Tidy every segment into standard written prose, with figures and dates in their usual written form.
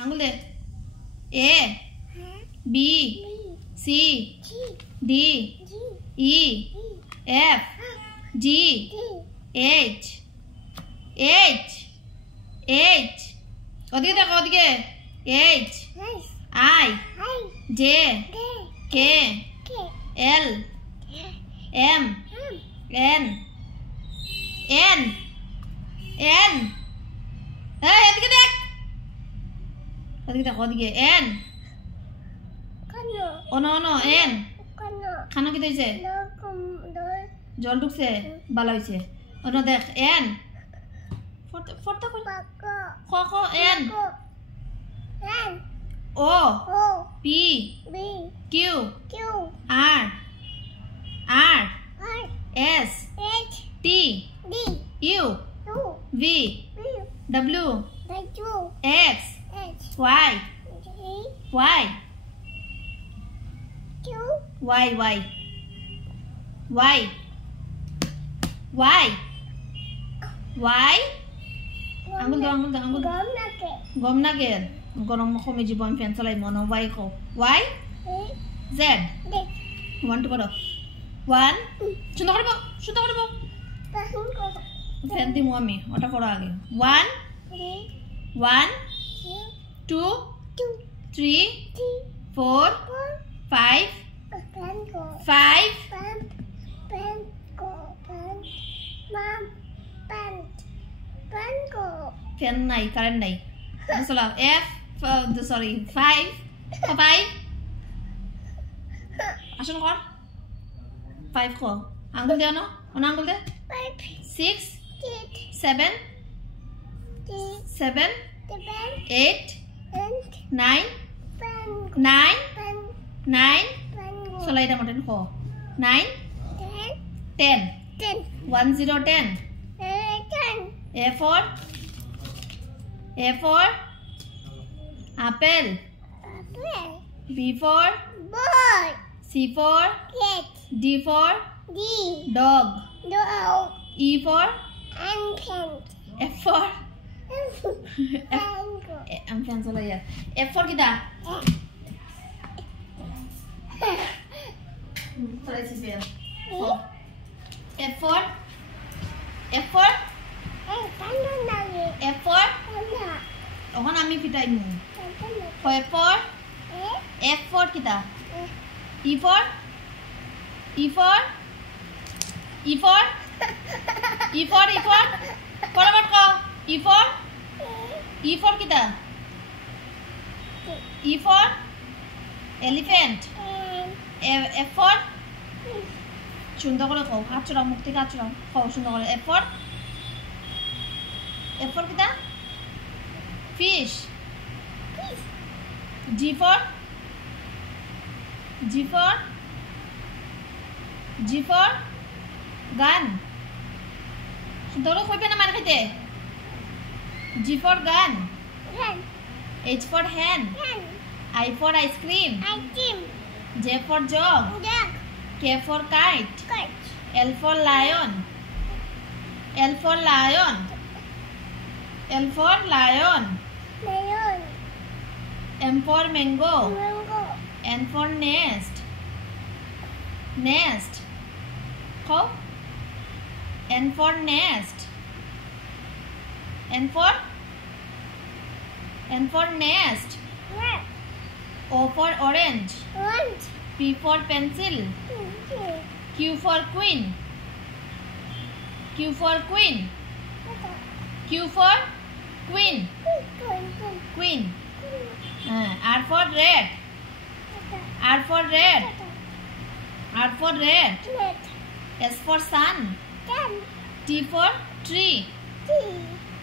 আঙুল দে A B C D E F G H H H ওদিকে দেখো ওদিকে H I J K L M N N N এই এদিকে দেখ ওদিকে দেখো ওদিকে এন অন অন এন খানো কি হয়েছে জল ঢুকছে ভালো হয়েছে অন দেখ এন ফটো খ খ N O P Q R R S T U V W X Y Y Y Y Y Y Y আঙুল দাও আঙুল দাও আঙুল গম না গে গরম কমে যাব আমি ফ্যান চালাই মনো ওয়াই কো ওয়াই জেড ওয়ান টু করো ওয়ান সুন্দর করব ফ্যান দিমু আমি ওটা করো আগে one one two three four five five fan নাই কারেন্ট নাই চলো এফ সরি ফাইভ ফাইভ আসুন কর ফাইভ ক আঙ্গুল দে না আঙ্গুল দে 6 7 7 8 9 9 9 চলো এটা মতেন ক 9 10 1 0 10 A for apple B for boy C for cat D for dog E for F for I'm cancel ya F for kita F for ওখানে আমি পিটাই মু F for kita E for পড়াবার ক E for kita E for elephant F for সুন্দর করে কও হাত চড়াও মুখ থেকে হাত চড়াও কও সুন্দর করে F for kita fish G for gun সুন্দর করে কইবে না মার খাইতে G for gun H for hen I for ice cream J for jog K for kite L for lion M for mango N for nest Ko N for nest O for orange P for pencil Q for queen Q for queen R for red S for sun T for tree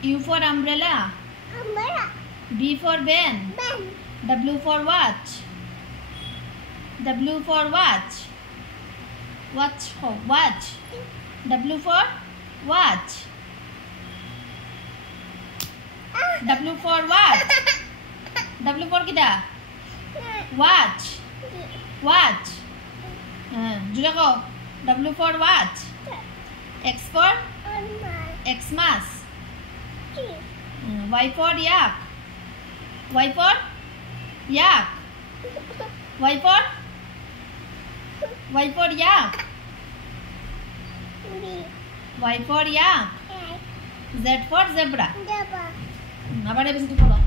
U for umbrella B for ben W for watch W for watch W for watch W for watch W for kita watch juga ko W for watch X for Xmas Y for yak Y for yak. Y for yak. Y for yak. Z for zebra. আবার ABCD বলো।